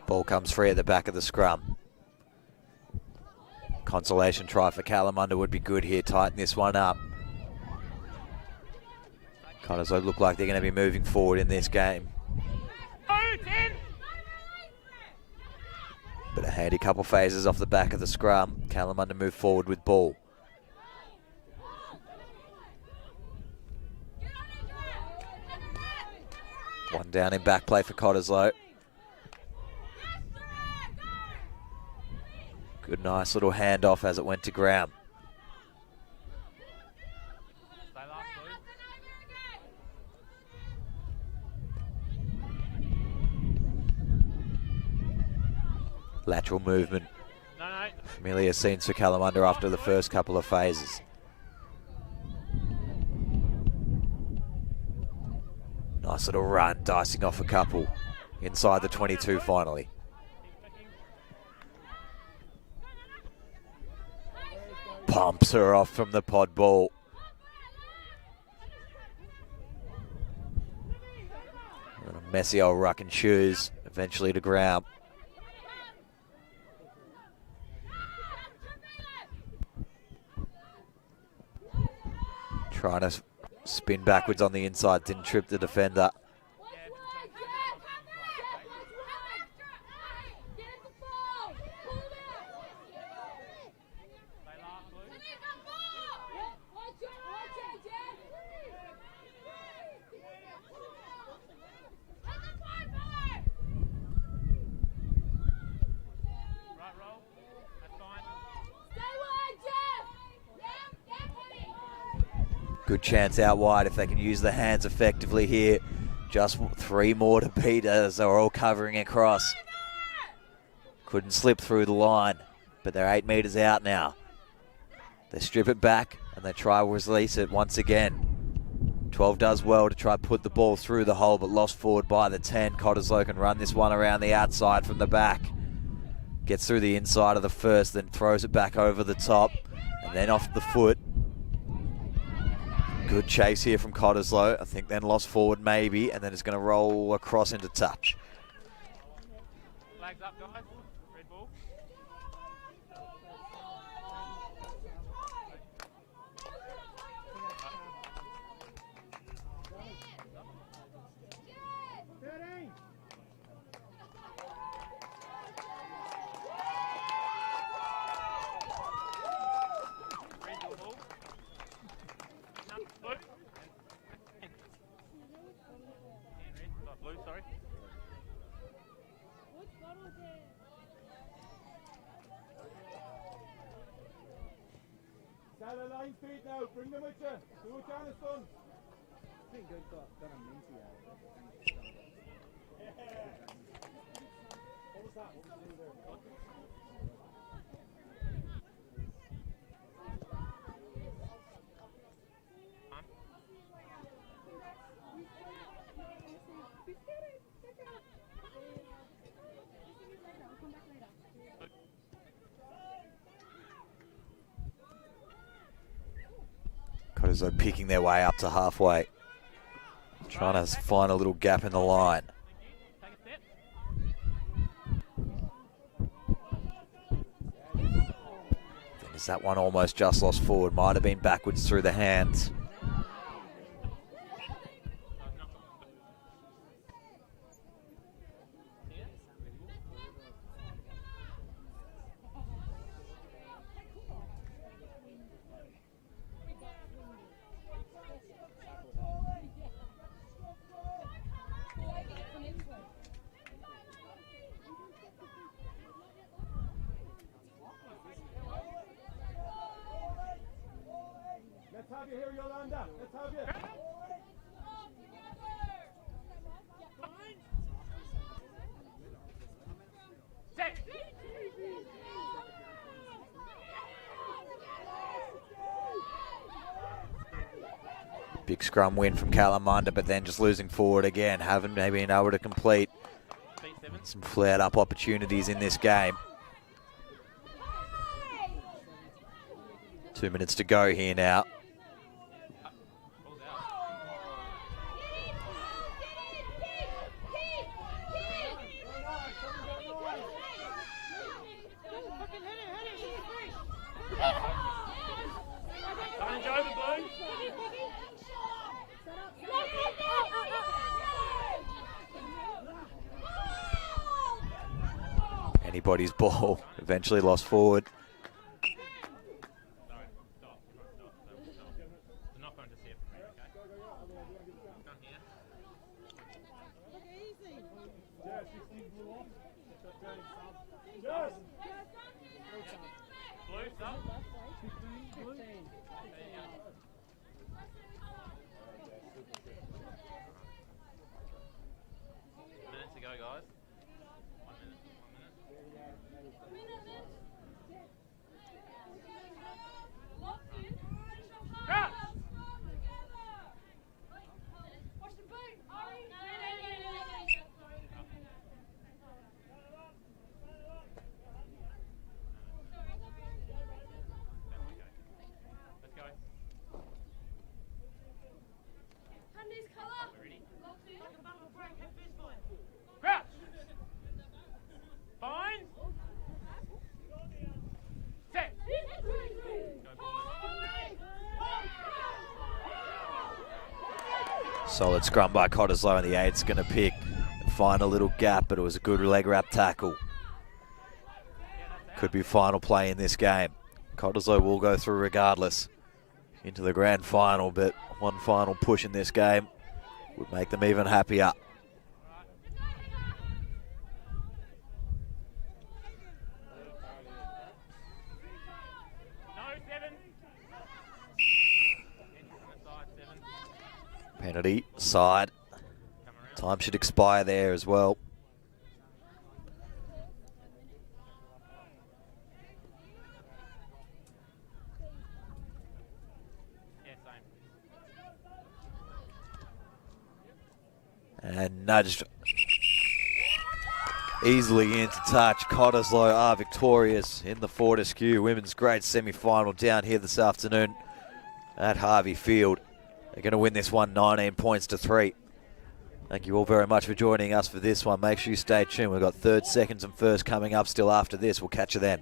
Ball comes free at the back of the scrum. Consolation try for Kalamunda would be good here. Tighten this one up. Cottesloe look like they're going to be moving forward in this game. But a handy couple phases off the back of the scrum. Kalamunda move forward with ball. One down in back play for Cottesloe. Good, nice little handoff as it went to ground. Lateral movement. Familiar scenes for Kalamunda after the first couple of phases. Nice little run, dicing off a couple. Inside the 22 finally. Pumps her off from the pod ball. And a messy old ruck and shoes, eventually to ground. Trying to spin backwards on the inside, didn't trip the defender. Good chance out wide if they can use the hands effectively here. Just 3 more to beat as they're all covering across. Couldn't slip through the line, but they're 8 metres out now. They strip it back and they try to release it once again. 12 does well to try to put the ball through the hole, but lost forward by the 10. Cottesloe can run this one around the outside from the back. Gets through the inside of the first, then throws it back over the top, and then off the foot. Good chase here from Cottesloe. I think then lost forward maybe, and then it's going to roll across into touch. Flags up, guys. Red ball. Blue, sorry. Stand at 9 feet now, bring them with you. Do what Janice done. I think I've got a minty out. What was that? What was there? Cottesloe picking their way up to halfway. Trying to find a little gap in the line. Then is that one almost just lost forward? Might have been backwards through the hands. Let's have you here, Yolanda. Let's have you. Big scrum win from Kalamunda, but then just losing forward again. Haven't maybe been able to complete some flared up opportunities in this game. 2 minutes to go here now. Anybody's ball, eventually lost forward. Minutes to go, guys. 1 minute. Solid scrum by Cottesloe, and the 8's going to pick and find a little gap, but it was a good leg wrap tackle. Could be final play in this game. Cottesloe will go through regardless into the grand final, but one final push in this game would make them even happier. Penalty, side. Time should expire there as well. And nudged easily into touch. Cottesloe are victorious in the Fortescue Women's Grade semi-final down here this afternoon at Harvey Field. They're going to win this one 19 points to 3. Thank you all very much for joining us for this one. Make sure you stay tuned. We've got third, seconds and first coming up still after this. We'll catch you then.